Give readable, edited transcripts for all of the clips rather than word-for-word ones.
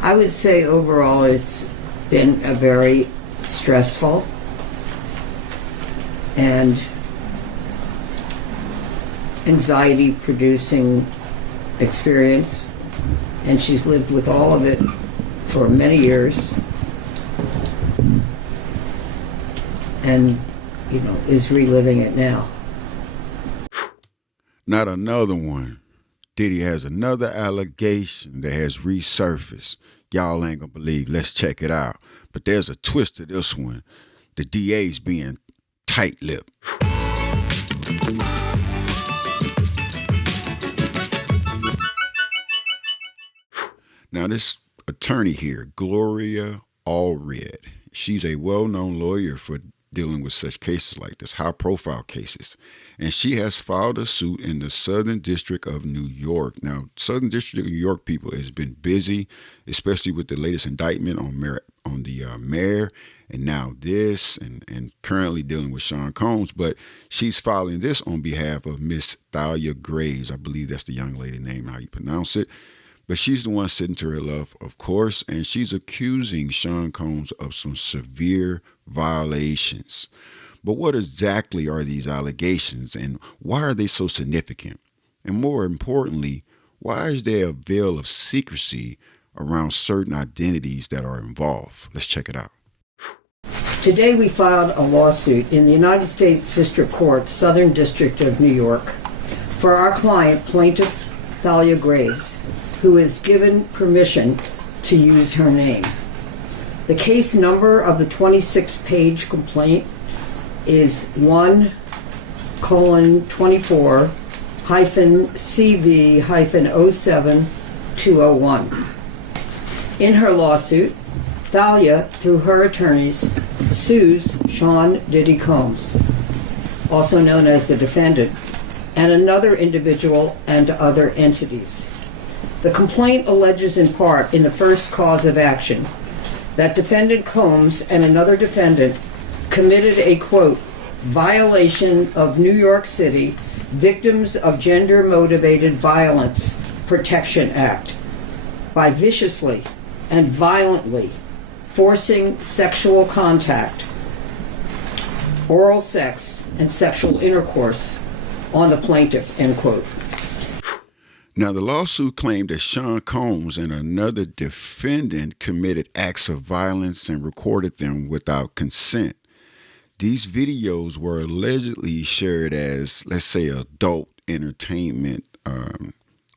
I would say overall it's been a very stressful and anxiety-producing experience, and she's lived with all of it for many years, and, is reliving it now. Not another one. Diddy has another allegation that has resurfaced. Y'all ain't gonna believe. Let's check it out. But there's a twist to this one. The DA's being tight-lipped. Now, this attorney here, Gloria Allred, she's a well-known lawyer for dealing with such cases like this, high-profile cases. And she has filed a suit in the Southern District of New York. Now, Southern District of New York, people, has been busy, especially with the latest indictment on the mayor, and now this, and currently dealing with Sean Combs. But she's filing this on behalf of Miss Thalia Graves. I believe that's the young lady name, how you pronounce it. But she's the one sitting to her left, of course, and she's accusing Sean Combs of some severe violations. But what exactly are these allegations, and why are they so significant? And more importantly, why is there a veil of secrecy around certain identities that are involved? Let's check it out. Today we filed a lawsuit in the United States District Court, Southern District of New York, for our client, Plaintiff Thalia Graves, who is given permission to use her name. The case number of the 26-page complaint is 1:24-CV-07-201. In her lawsuit, Thalia, through her attorneys, sues Sean Diddy Combs, also known as the defendant, and another individual and other entities. The complaint alleges in part, in the first cause of action, that defendant Combs and another defendant committed a, quote, violation of New York City Victims of Gender-Motivated Violence Protection Act by viciously and violently forcing sexual contact, oral sex, and sexual intercourse on the plaintiff, end quote. Now, the lawsuit claimed that Sean Combs and another defendant committed acts of violence and recorded them without consent. These videos were allegedly shared as, let's say, adult entertainment.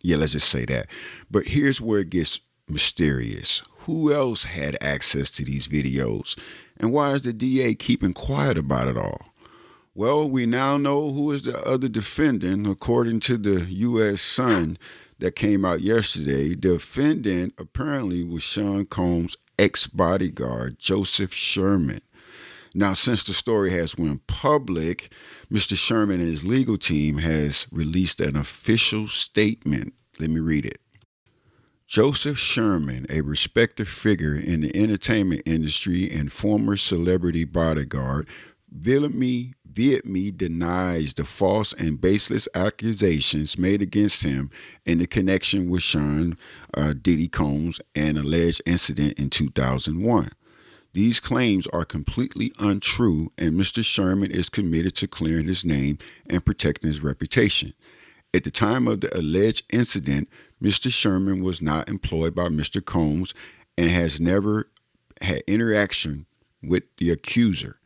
Let's just say that. But here's where it gets mysterious. Who else had access to these videos? And why is the DA keeping quiet about it all? Well, we now know who is the other defendant, according to the U.S. Sun that came out yesterday. The defendant apparently was Sean Combs' ex-bodyguard, Joseph Sherman. Now, since the story has went public, Mr. Sherman and his legal team has released an official statement. Let me read it. Joseph Sherman, a respected figure in the entertainment industry and former celebrity bodyguard, vehemently denies the false and baseless accusations made against him in the connection with Sean Diddy Combs and alleged incident in 2001. These claims are completely untrue, and Mr. Sherman is committed to clearing his name and protecting his reputation. At the time of the alleged incident, Mr. Sherman was not employed by Mr. Combs and has never had interaction with the accuser.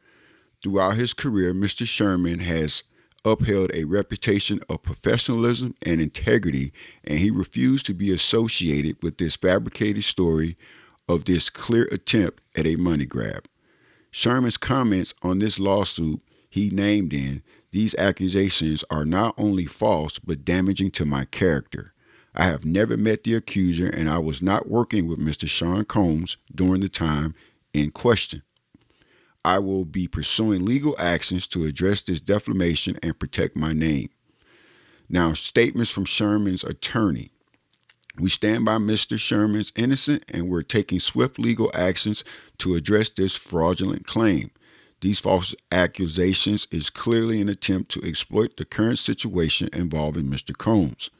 Throughout his career, Mr. Sherman has upheld a reputation of professionalism and integrity, and he refused to be associated with this fabricated story of this clear attempt at a money grab. Sherman's comments on this lawsuit he named in, these accusations are not only false but damaging to my character. I have never met the accuser, and I was not working with Mr. Sean Combs during the time in question. I will be pursuing legal actions to address this defamation and protect my name. Now, statements from Sherman's attorney. We stand by Mr. Sherman's innocent, and we're taking swift legal actions to address this fraudulent claim. These false accusations is clearly an attempt to exploit the current situation involving Mr. Combs.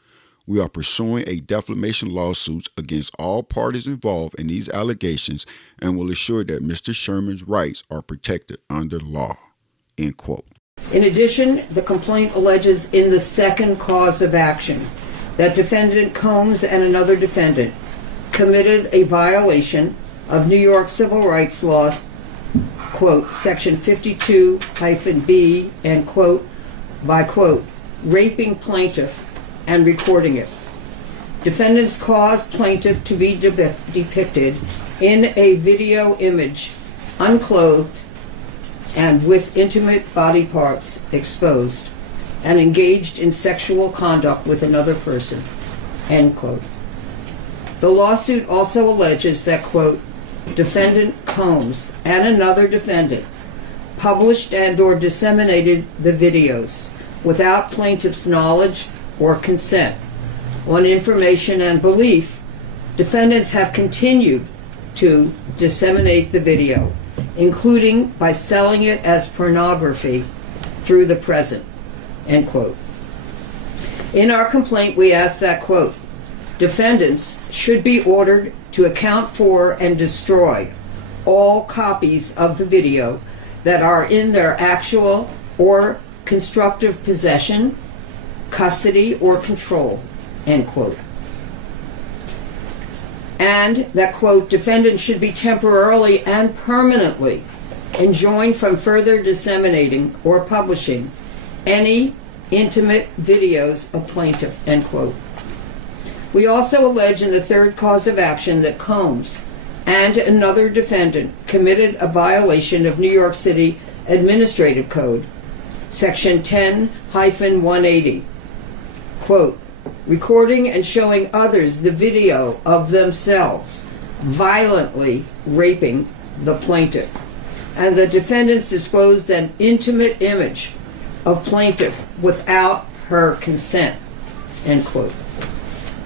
We are pursuing a defamation lawsuit against all parties involved in these allegations and will ensure that Mr. Sherman's rights are protected under law." End quote. In addition, the complaint alleges in the second cause of action that Defendant Combs and another defendant committed a violation of New York civil rights law, quote, section 52-B, and quote, by quote, raping plaintiff and recording it. Defendants caused plaintiff to be depicted in a video image, unclothed and with intimate body parts exposed, and engaged in sexual conduct with another person, end quote. The lawsuit also alleges that, quote, Defendant Combs and another defendant published and or disseminated the videos without plaintiff's knowledge or consent. On information and belief, defendants have continued to disseminate the video, including by selling it as pornography through the present, end quote. In our complaint, we ask that, quote, defendants should be ordered to account for and destroy all copies of the video that are in their actual or constructive possession, custody, or control, end quote. And that, quote, defendants should be temporarily and permanently enjoined from further disseminating or publishing any intimate videos of plaintiff, end quote. We also allege in the third cause of action that Combs and another defendant committed a violation of New York City Administrative Code, section 10-180, quote, recording and showing others the video of themselves violently raping the plaintiff, and the defendants disclosed an intimate image of plaintiff without her consent, end quote.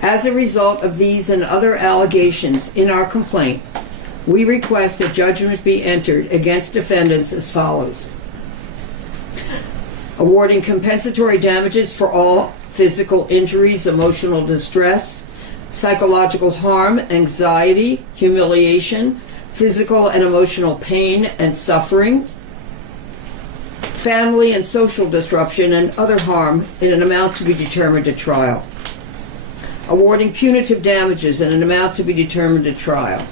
As a result of these and other allegations in our complaint, we request that judgment be entered against defendants as follows: awarding compensatory damages for all physical injuries, emotional distress, psychological harm, anxiety, humiliation, physical and emotional pain and suffering, family and social disruption, and other harm in an amount to be determined at trial. Awarding punitive damages in an amount to be determined at trial.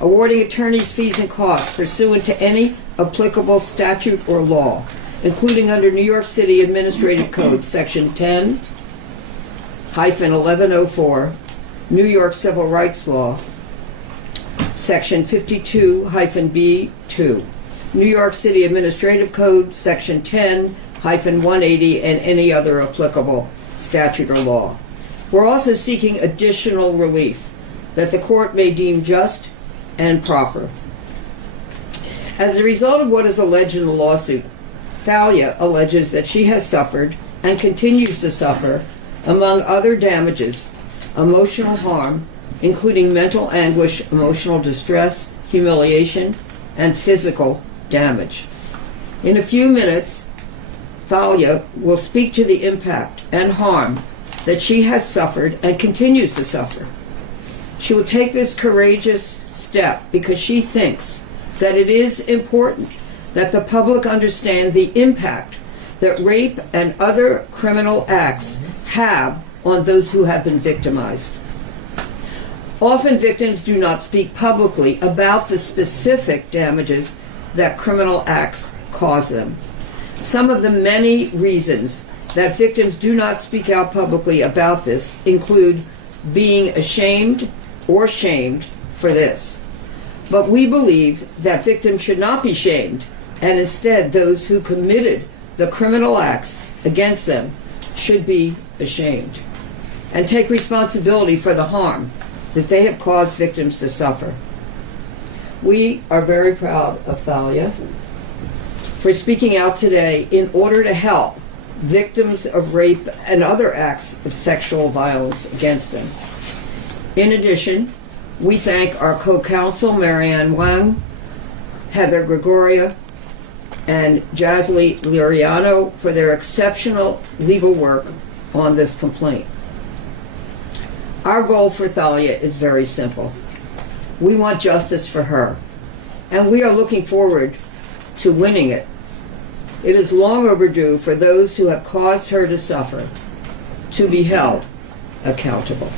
Awarding attorneys' fees and costs pursuant to any applicable statute or law, including under New York City Administrative Code, section 10-1104, New York Civil Rights Law, section 52-B2, New York City Administrative Code, section 10-180, and any other applicable statute or law. We're also seeking additional relief that the court may deem just and proper. As a result of what is alleged in the lawsuit, Thalia alleges that she has suffered and continues to suffer, among other damages, emotional harm, including mental anguish, emotional distress, humiliation, and physical damage. In a few minutes, Thalia will speak to the impact and harm that she has suffered and continues to suffer. She will take this courageous step because she thinks that it is important that the public understand the impact that rape and other criminal acts have on those who have been victimized. Often victims do not speak publicly about the specific damages that criminal acts cause them. Some of the many reasons that victims do not speak out publicly about this include being ashamed or shamed for this. But we believe that victims should not be shamed, and instead those who committed the criminal acts against them should be ashamed and take responsibility for the harm that they have caused victims to suffer. We are very proud of Thalia for speaking out today in order to help victims of rape and other acts of sexual violence against them. In addition, we thank our co-counsel Marianne Wang, Heather Gregoria, and Jasly Liriano for their exceptional legal work on this complaint. Our goal for Thalia is very simple. We want justice for her, and we are looking forward to winning it. It is long overdue for those who have caused her to suffer to be held accountable.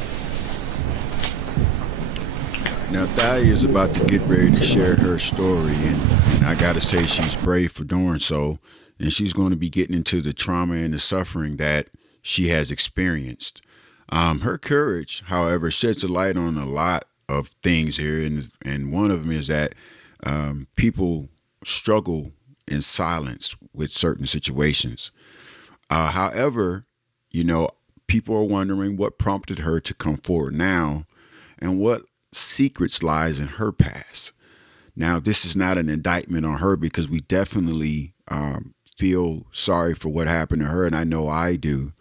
Now, Thalia is about to get ready to share her story, and I got to say she's brave for doing so, and she's going to be getting into the trauma and the suffering that she has experienced. Her courage, however, sheds a light on a lot of things here, and one of them is that people struggle in silence with certain situations. However, people are wondering what prompted her to come forward now and what secrets lies in her past. Now, this is not an indictment on her, because we definitely feel sorry for what happened to her, and I know I do,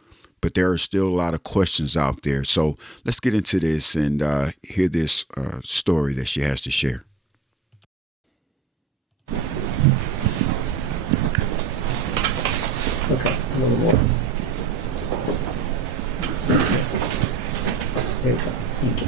but there are still a lot of questions out there. So let's get into this and hear this story that she has to share. Okay, a little more. There you go. Thank you.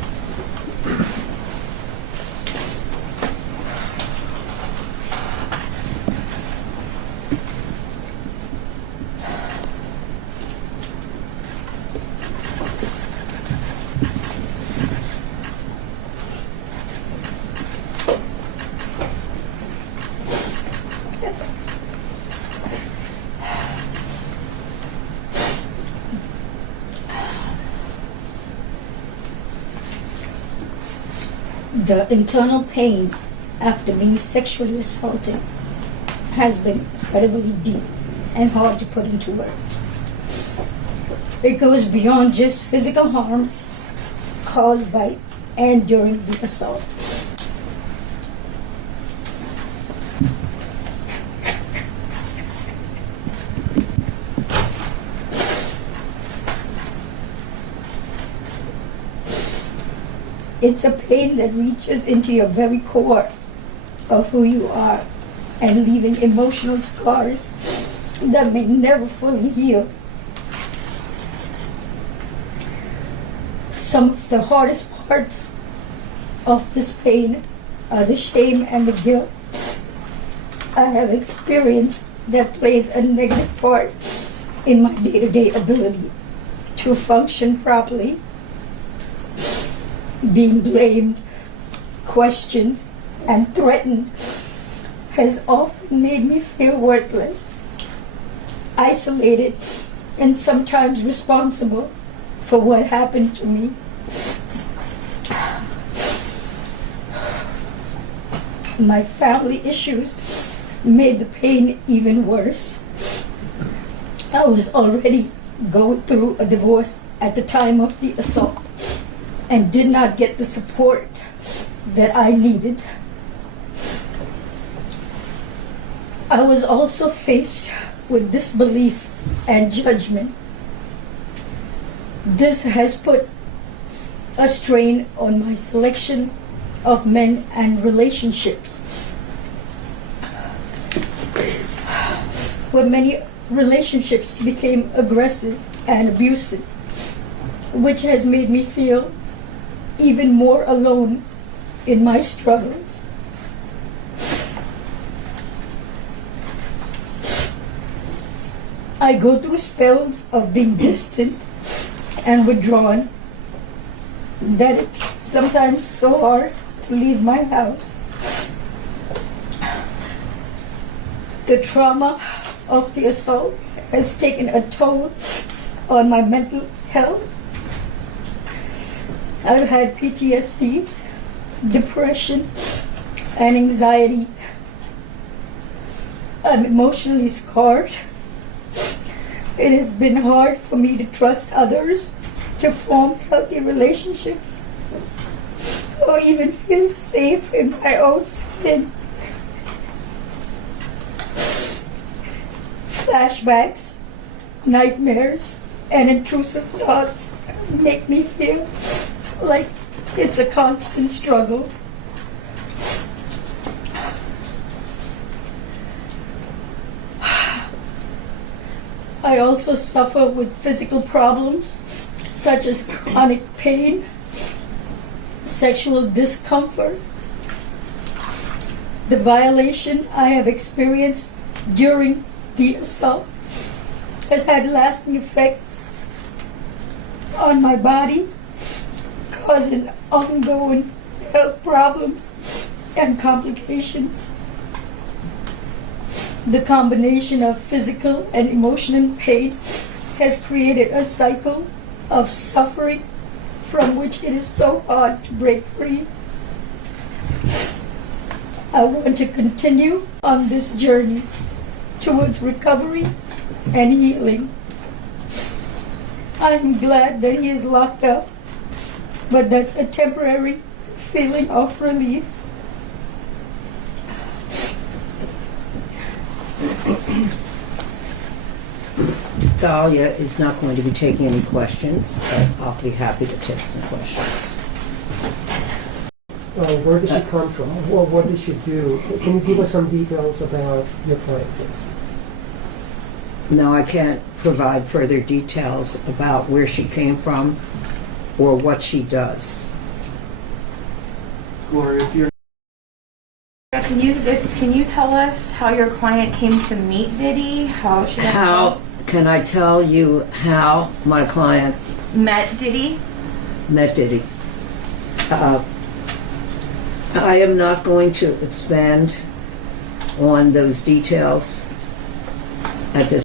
The internal pain after being sexually assaulted has been incredibly deep and hard to put into words. It goes beyond just physical harm caused by and during the assault. It's a pain that reaches into your very core of who you are and leaving emotional scars that may never fully heal. Some of the hardest parts of this pain are the shame and the guilt I have experienced that plays a negative part in my day-to-day ability to function properly. Being blamed, questioned, and threatened has often made me feel worthless, isolated, and sometimes responsible for what happened to me. My family issues made the pain even worse. I was already going through a divorce at the time of the assault and did not get the support that I needed. I was also faced with disbelief and judgment. This has put a strain on my selection of men and relationships. Where many relationships became aggressive and abusive, which has made me feel even more alone in my struggles. I go through spells of being distant and withdrawn that it's sometimes so hard to leave my house. The trauma of the assault has taken a toll on my mental health. I've had PTSD, depression, and anxiety. I'm emotionally scarred. It has been hard for me to trust others, to form healthy relationships, or even feel safe in my own skin. Flashbacks, nightmares, and intrusive thoughts make me feel like it's a constant struggle. I also suffer with physical problems such as chronic pain, sexual discomfort. The violation I have experienced during the assault has had lasting effects on my body, causing ongoing health problems and complications. The combination of physical and emotional pain has created a cycle of suffering from which it is so hard to break free. I want to continue on this journey towards recovery and healing. I am glad that he is locked up, but that's a temporary feeling of relief. Thalia is not going to be taking any questions, but I'll be happy to take some questions. Where did she come from? Well, what did she do? Can you give us some details about your client, please? No, I can't provide further details about where she came from or what she does. Gloria, it's your... Can you tell us how your client came to meet Diddy? How can I tell you how my client met Diddy? met Diddy? I am not going to expand on those details at this.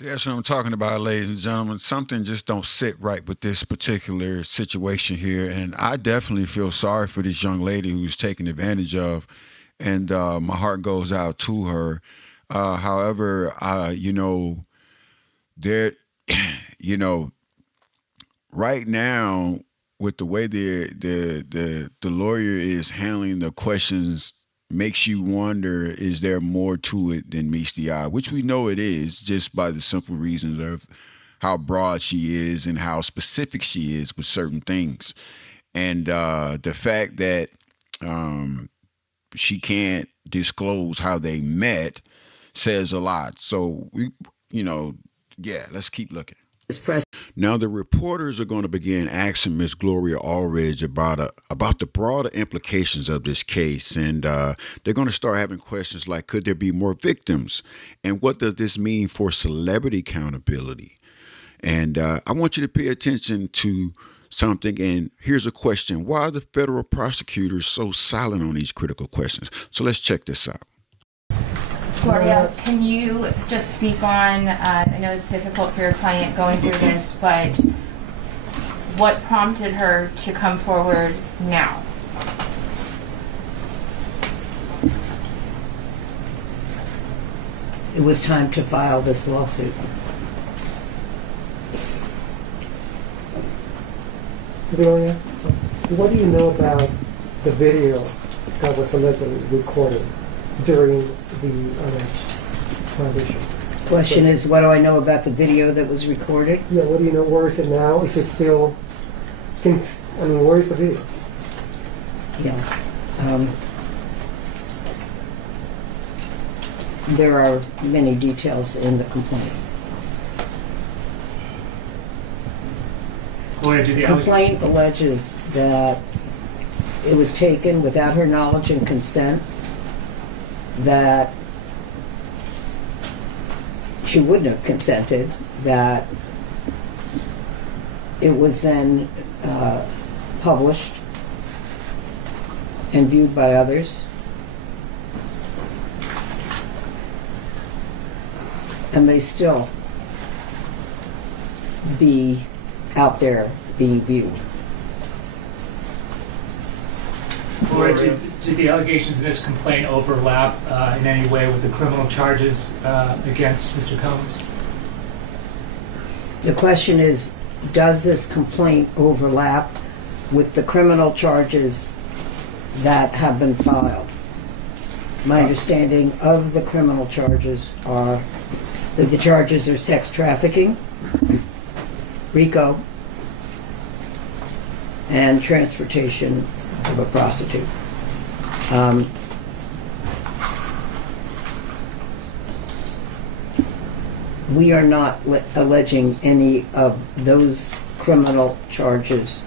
That's what I'm talking about, ladies and gentlemen. Something just don't sit right with this particular situation here. And I definitely feel sorry for this young lady who's taken advantage of. And my heart goes out to her. However, there, right now, with the way the lawyer is handling the questions, makes you wonder, is there more to it than meets the eye? Which we know it is, just by the simple reasons of how broad she is and how specific she is with certain things. And the fact that she can't disclose how they met says a lot. So, let's keep looking. Now, the reporters are going to begin asking Miss Gloria Allred about the broader implications of this case. And they're going to start having questions like, could there be more victims? And what does this mean for celebrity accountability? And I want you to pay attention to something. And here's a question. Why are the federal prosecutors so silent on these critical questions? So let's check this out. Gloria, can you just speak on, I know it's difficult for your client going through this, but what prompted her to come forward now? It was time to file this lawsuit. Gloria, what do you know about the video that was allegedly recorded during the alleged violation? Question is, what do I know about the video that was recorded? Yeah, what do you know? Where is it now? Is it still... where is the video? Yeah. There are many details in the complaint. The complaint alleges that it was taken without her knowledge and consent, that she wouldn't have consented, that it was then published and viewed by others, and may still be out there being viewed. Or did the allegations in this complaint overlap in any way with the criminal charges against Mr. Combs? The question is, does this complaint overlap with the criminal charges that have been filed? My understanding of the criminal charges are that the charges are sex trafficking, RICO, and transportation of a prostitute. We are not alleging any of those criminal charges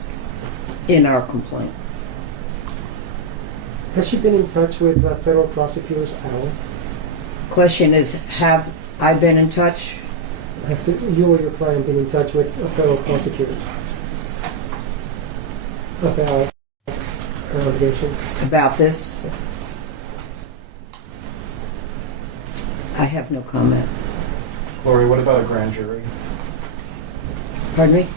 in our complaint. Has she been in touch with federal prosecutors at all? Question is, have I been in touch? Has you or your client been in touch with federal prosecutors about her allegations? About this? I have no comment. Gloria, what about a grand jury? Pardon me?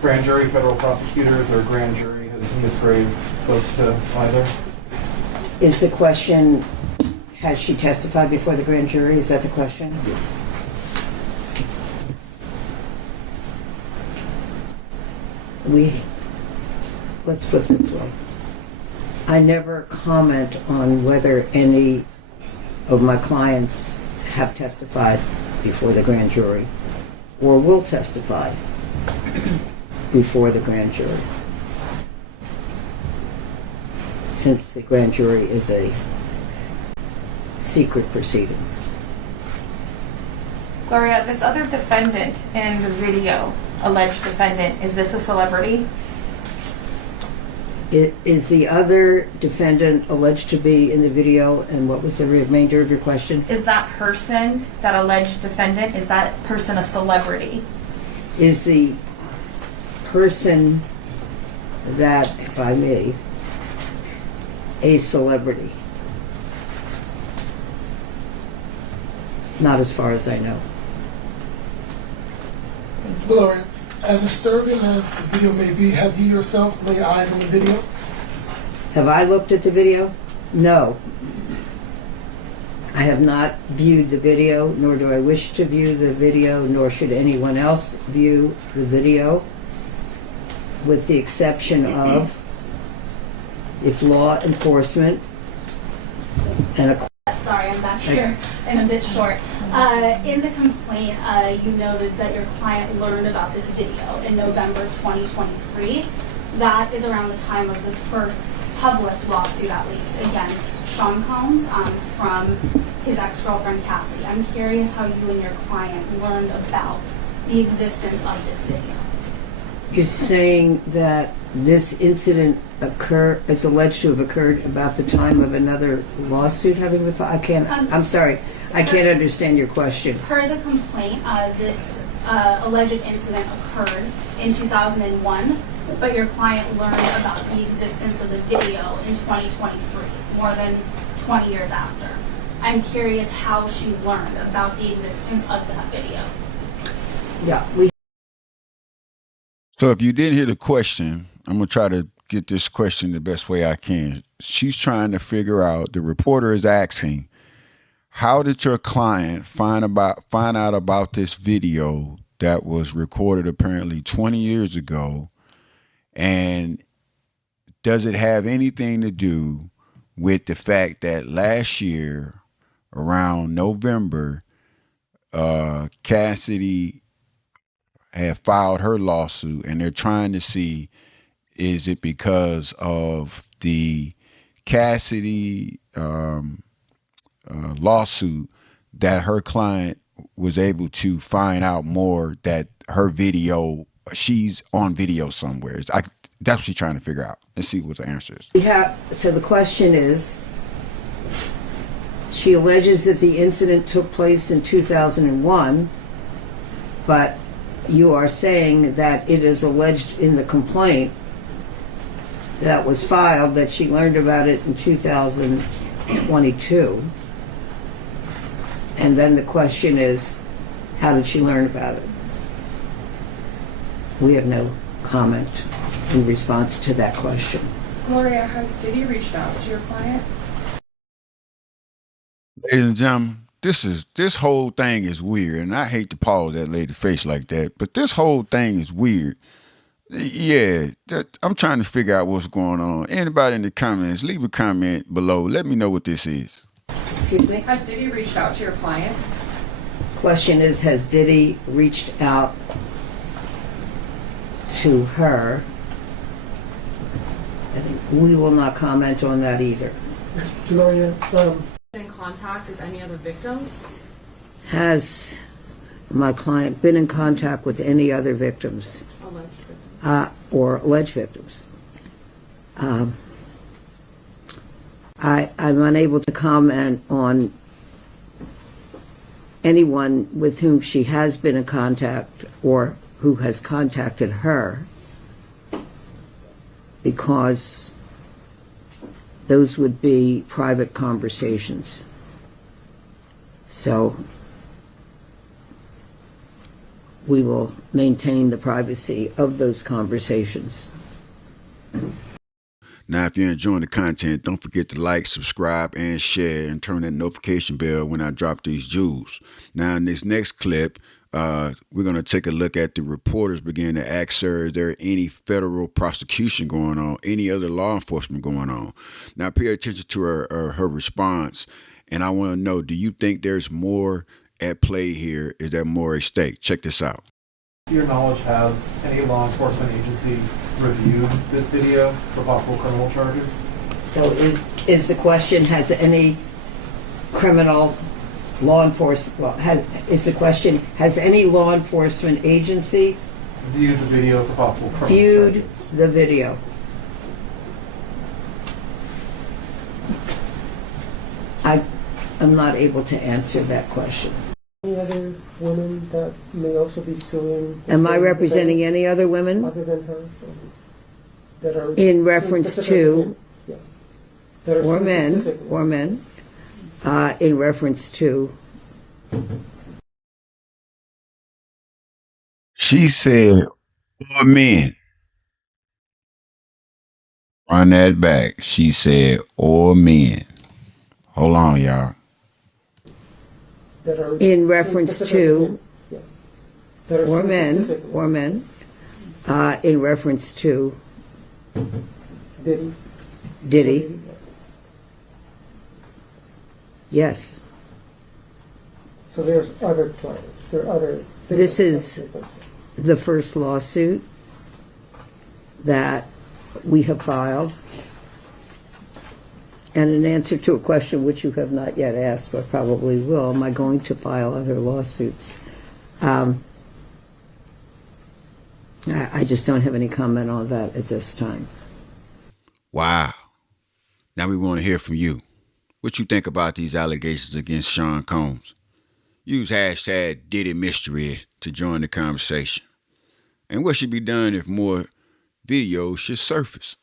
Grand jury, federal prosecutors, or grand jury? Has Ms. Graves spoke to either? Is the question, has she testified before the grand jury? Is that the question? Yes. Let's put it this way. I never comment on whether any of my clients have testified before the grand jury or will testify before the grand jury, since the grand jury is a secret proceeding. Gloria, this other defendant in the video, alleged defendant, is this a celebrity? Is the other defendant alleged to be in the video, and what was the remainder of your question? Is that person, that alleged defendant, is that person a celebrity? Is the person that, if I may, a celebrity? Not as far as I know. Gloria, as disturbing as the video may be, have you yourself laid eyes on the video? Have I looked at the video? No. I have not viewed the video, nor do I wish to view the video, nor should anyone else view the video, with the exception of if law enforcement and a Sorry, I'm back here and a bit short. In the complaint, you noted that your client learned about this video in November 2023. That is around the time of the first public lawsuit, at least, against Sean Combs from his ex-girlfriend Cassie. I'm curious how you and your client learned about the existence of this video. You're saying that this incident is alleged to have occurred about the time of another lawsuit having been filed? I'm sorry, I can't understand your question. Per the complaint, this alleged incident occurred in 2001, but your client learned about the existence of the video in 2023, more than 20 years after. I'm curious how she learned about the existence of that video. Yeah, So if you didn't hear the question, I'm going to try to get this question the best way I can. She's trying to figure out, the reporter is asking, how did your client find out about this video that was recorded apparently 20 years ago? And does it have anything to do with the fact that last year, around November, Cassidy had filed her lawsuit, and they're trying to see, is it because of the Cassidy lawsuit that her client was able to find out more, that her video, she's on video somewhere? That's what she's trying to figure out. Let's see what the answer is. so the question is, she alleges that the incident took place in 2001, but you are saying that it is alleged in the complaint that was filed that she learned about it in 2022. And then the question is, how did she learn about it? We have no comment in response to that question. Gloria, has Diddy reached out to your client? Ladies and gentlemen, this whole thing is weird, and I hate to pause that lady's face like that, but this whole thing is weird. Yeah, I'm trying to figure out what's going on. Anybody in the comments, leave a comment below. Let me know what this is. Excuse me? Has Diddy reached out to your client? Question is, has Diddy reached out to her? I think we will not comment on that either. Gloria, In contact with any other victims? Has my client been in contact with any other victims or alleged victims. I'm unable to comment on anyone with whom she has been in contact or who has contacted her, because those would be private conversations. So we will maintain the privacy of those conversations. Now, if you're enjoying the content, don't forget to like, subscribe, and share, and turn that notification bell when I drop these jewels. Now, in this next clip, we're going to take a look at the reporters begin to ask her, is there any federal prosecution going on, any other law enforcement going on? Now, pay attention to her response, and I want to know, do you think there's more at play here? Is there more at stake? Check this out. To your knowledge, has any law enforcement agency reviewed this video for possible criminal charges? So is the question, has any criminal law enforcement, has any law enforcement agency Viewed the video for possible criminal viewed charges? the video? I'm not able to answer that question. Any other women that may also be suing? the Am I same representing any other women other than her? That are in reference to, yeah, that are or suing men, specifically? in reference to? She said, or men. Run that back. She said, or men. Hold on, y'all. That are In suing reference specifically- to, yeah, that are or suing men, specifically. or men, in reference to Diddy. Diddy? Yes. So there's other clients. There are other. This is victims. the first lawsuit that we have filed. And in answer to a question which you have not yet asked, but probably will, am I going to file other lawsuits? I just don't have any comment on that at this time. Wow. Now we want to hear from you. What you think about these allegations against Sean Combs? Use hashtag Diddy Mystery to join the conversation. And what should be done if more videos should surface?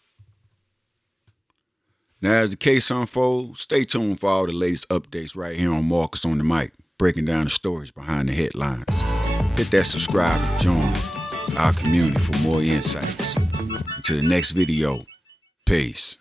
Now, as the case unfolds, stay tuned for all the latest updates right here on Marcus on the Mic, breaking down the stories behind the headlines. Hit that subscribe and join our community for more insights. Until the next video, peace.